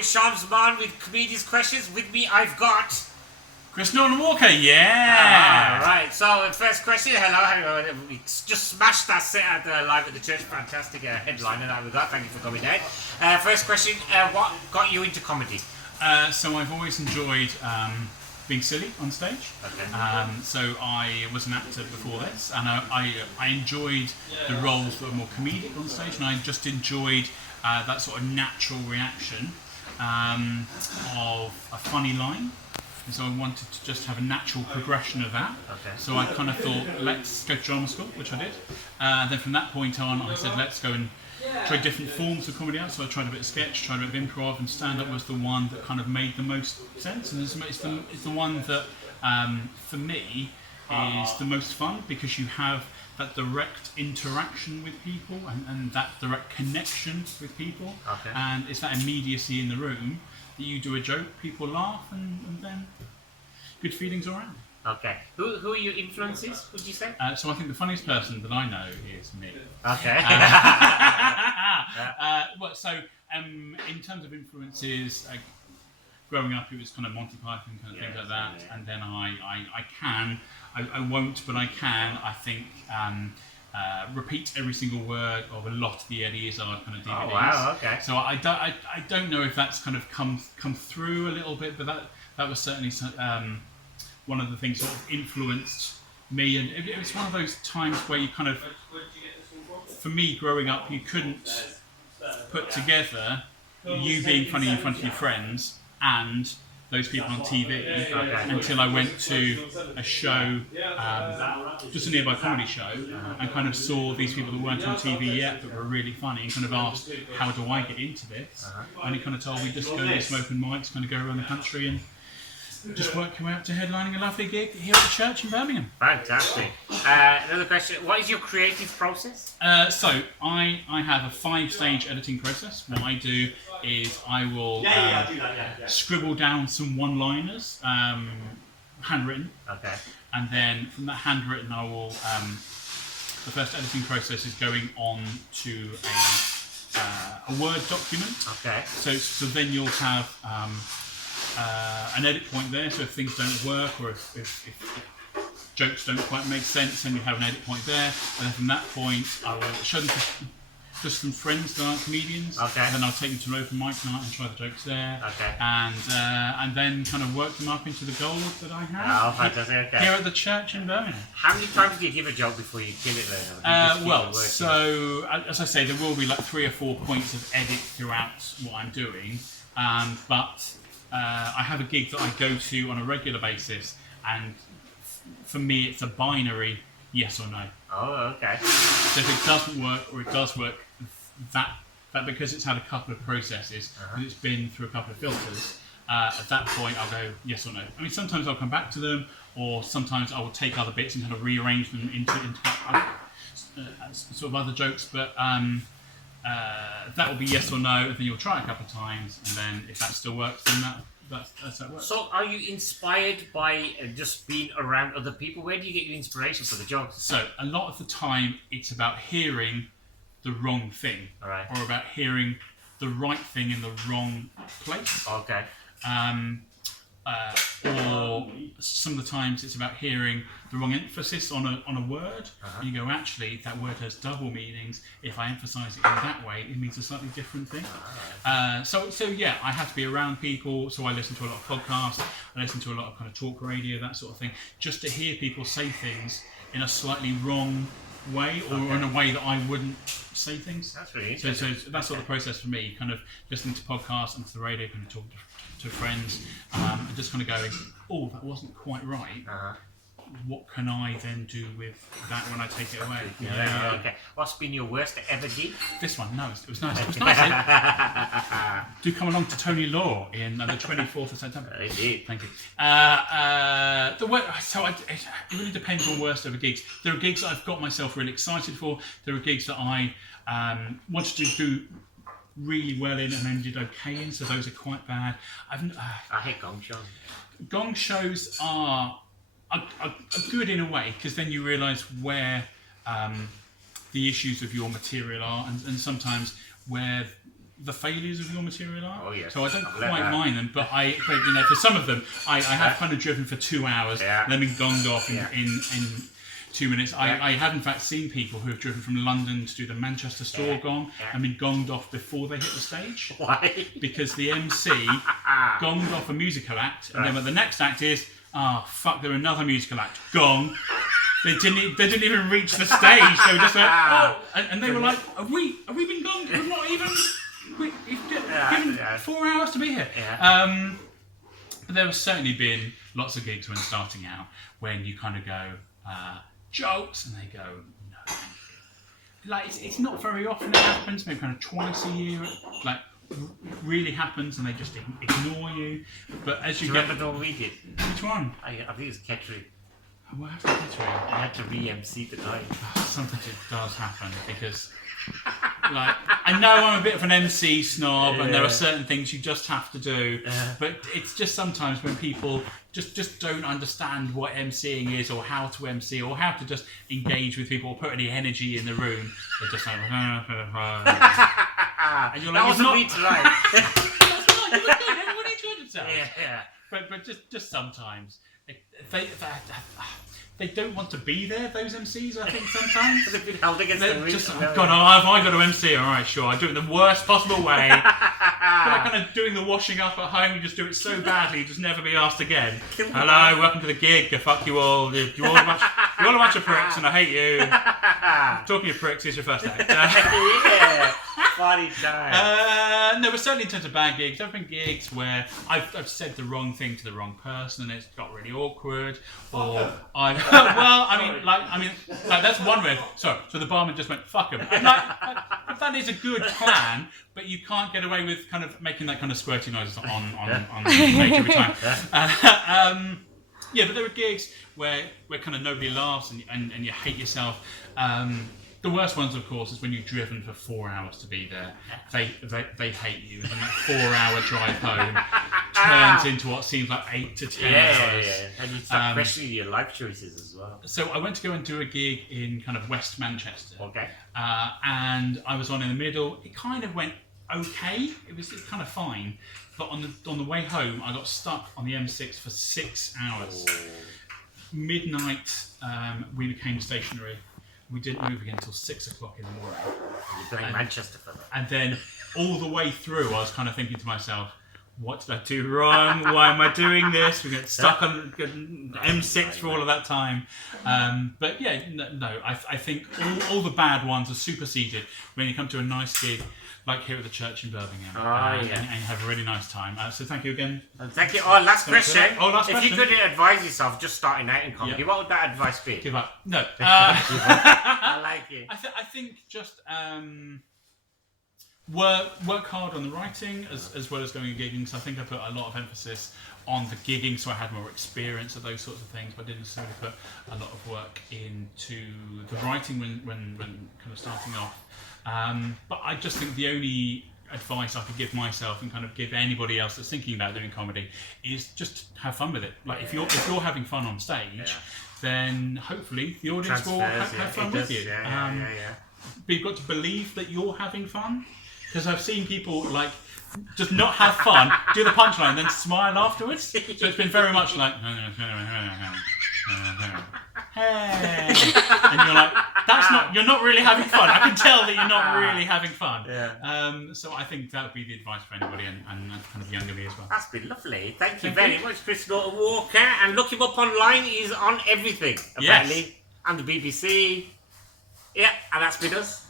with Sham Zaman with Comedians Questions. With me, I've got... Chris Norton Walker, yeah! Right, so first question, hello. We just smashed that set at live at the church. Fantastic headliner that we got. Thank you for coming down. First question, what got you into comedy? So I've always enjoyed being silly on stage. Okay. So I was an actor before this, and I enjoyed the roles that were more comedic on stage, and I just enjoyed that sort of natural reaction of a funny line. And so I wanted to just have a natural progression of that. Okay. So I kind of thought, let's go to drama school, which I did. Then from that point on, I said, let's go and try different forms of comedy out. So I tried a bit of sketch, tried a bit of improv, and stand-up was the one that kind of made the most sense. And it's the one that, for me, is the most fun, because you have that direct interaction with people and that direct connection with people. Okay. And it's that immediacy in the room. You do a joke, people laugh, and then good feelings all around. Okay. Who are your influences, would you say? So I think the funniest person that I know is me. Okay. In terms of influences, growing up it was kind of Monty Python kind of things like that, and then I won't, but I can, I think, repeat every single word of a lot of the Eddie Izzard kind of DVDs. Oh wow, okay. So I don't know if that's kind of come through a little bit, but that was certainly one of the things sort of influenced me, and it was one of those times where you kind of, for me growing up, you couldn't put together you being funny in front of your friends and those people on TV until I went to a show, just a nearby comedy show, and kind of saw these people that weren't on TV yet but were really funny, and kind of asked, how do I get into this? And he kind of told me, just go to some open mics, kind of go around the country and just work your way up to headlining a lovely gig here at the church in Birmingham. Fantastic. Another question, what is your creative process? So I have a 5-stage editing process. What I do is I will scribble down some one-liners, handwritten. Okay. And then from that handwritten, I will. The first editing process is going on to a Word document. Okay. So then you'll have an edit point there. So if things don't work, or if jokes don't quite make sense, then you have an edit point there. And then from that point, I will show them to just some friends that aren't comedians. Okay. And then I'll take them to an open mic night and try the jokes there. Okay. And then kind of work them up into the gold that I have. Oh, fantastic. Okay. Here at the church in Birmingham. How many times do you give a joke before you kill it then? So as I say, there will be like 3 or 4 points of edit throughout what I'm doing. But I have a gig that I go to on a regular basis, and for me it's a binary yes or no. Oh, okay. So if it doesn't work or it does work, that because it's had a couple of processes and it's been through a couple of filters, at that point I'll go yes or no. I mean, sometimes I'll come back to them, or sometimes I will take other bits and kind of rearrange them into sort of other jokes, but that will be yes or no, and then you'll try it a couple of times, and then if that still works, then that's how it works. So are you inspired by just being around other people? Where do you get your inspiration for the jokes? So a lot of the time it's about hearing the wrong thing, Alright. or about hearing the right thing in the wrong place. Okay. Or some of the times it's about hearing the wrong emphasis on a word, and you go, actually that word has double meanings. If I emphasise it in that way, it means a slightly different thing. So yeah, I have to be around people. So I listen to a lot of podcasts, I listen to a lot of kind of talk radio, that sort of thing, just to hear people say things in a slightly wrong way, or in a way that I wouldn't say things. That's really So interesting. that's sort of the process for me, kind of listening to podcasts and to the radio, kind of talking to friends, and just kind of going, oh, that wasn't quite right. What can I then do with that when I take it away? Yeah. Okay. What's been your worst ever gig? This one, no, it was nice. It was nice. Do come along to Tony Law in the 24th of September. Indeed. Thank you. It really depends on worst ever gigs. There are gigs that I've got myself really excited for. There are gigs that I wanted to do really well in and ended okay in, so those are quite bad. I hate gong shows. Gong shows are good in a way, because then you realise where the issues of your material are, and sometimes where the failures of your material are. Oh, yes. So I don't I've learnt quite that. mind them, but for some of them, I have kind of driven for 2 hours and then been gonged off in 2 minutes. I have in fact seen people who have driven from London to do the Manchester store gong and been gonged off before they hit the stage. Why? Because the MC gonged off a musical act, and then when the next act is, fuck, they're another musical act. Gong. They didn't even reach the stage. They were just like, and they were like, have we been gonged? We've not even. We've given 4 hours to be here. Yeah. But there have certainly been lots of gigs when starting out when you kind of go, jokes, and they go, no, thank you. Like, it's not very often it happens, maybe kind of twice a year, like, really happens, and they just ignore you. But as you get... Do you remember the one we did? Which one? I think it was Kettering. What happened to Kettering? I had to re-MC the night. Sometimes it does happen, because... like, I know I'm a bit of an MC snob, and there are certain things you just have to do, but it's just sometimes when people just don't understand what MCing is, or how to MC, or how to just engage with people, or put any energy in the room. They're just like, and you're like, that wasn't me tonight. That's not. You were good. Everyone enjoyed themselves. Yeah. But just sometimes they don't want to be there, those MCs, I think, sometimes. They've been held against the just, reach. God, have I got to MC? All right, sure. I do it the worst possible way. Like kind of doing the washing up at home, you just do it so badly, you just never be asked again. Hello, welcome to the gig. Fuck you all. You're all a bunch of pricks, and I hate you. Talking of pricks, here's your first act. Yeah, party time. No, but certainly in terms of bad gigs, there have been gigs where I've said the wrong thing to the wrong person, and it's got really awkward, or that's one way. So the barman just went, fuck him. That is a good plan, but you can't get away with kind of making that kind of squirty noises on stage every time. But there are gigs where kind of nobody laughs and you hate yourself. The worst ones, of course, is when you've driven for 4 hours to be there. They hate you, and that 4-hour drive home turns into what seems like 8 to 10 hours. Yeah. And you start questioning your life choices as well. So I went to go and do a gig in kind of West Manchester. Okay. And I was on in the middle. It kind of went okay. It's kind of fine. But on the way home, I got stuck on the M6 for 6 hours. Oh. Midnight, we became stationary. We didn't move again until 6 o'clock in the morning. You're playing Manchester for that. And then all the way through, I was kind of thinking to myself, what did I do wrong? Why am I doing this? We got stuck on M6 for all of that time. But yeah, no, I think all the bad ones are superseded when you come to a nice gig, like here at the church in Birmingham, and have a really nice time. So thank you again. Thank you. Last question. Last question. If you could advise yourself just starting out in comedy, what would that advice be? Give up. No. I like it. I think just work hard on the writing as well as going and gigging. So I think I put a lot of emphasis on the gigging, so I had more experience of those sorts of things, but I didn't necessarily put a lot of work into the writing when kind of starting off. But I just think the only advice I could give myself and kind of give anybody else that's thinking about doing comedy is just have fun with it. Like if you're having fun on stage, then hopefully the audience will have fun with you. But you've got to believe that you're having fun, because I've seen people like just not have fun, do the punchline, then smile afterwards. So it's been very much like, hey, and you're like, you're not really having fun. I can tell that you're not really having fun. Yeah. So I think that would be the advice for anybody, and kind of younger me as well. That's been lovely. Thank you very much, Chris Norton Walker. And look him up online. He's on everything, apparently. Yes. And the BBC. Yeah, and that's been us.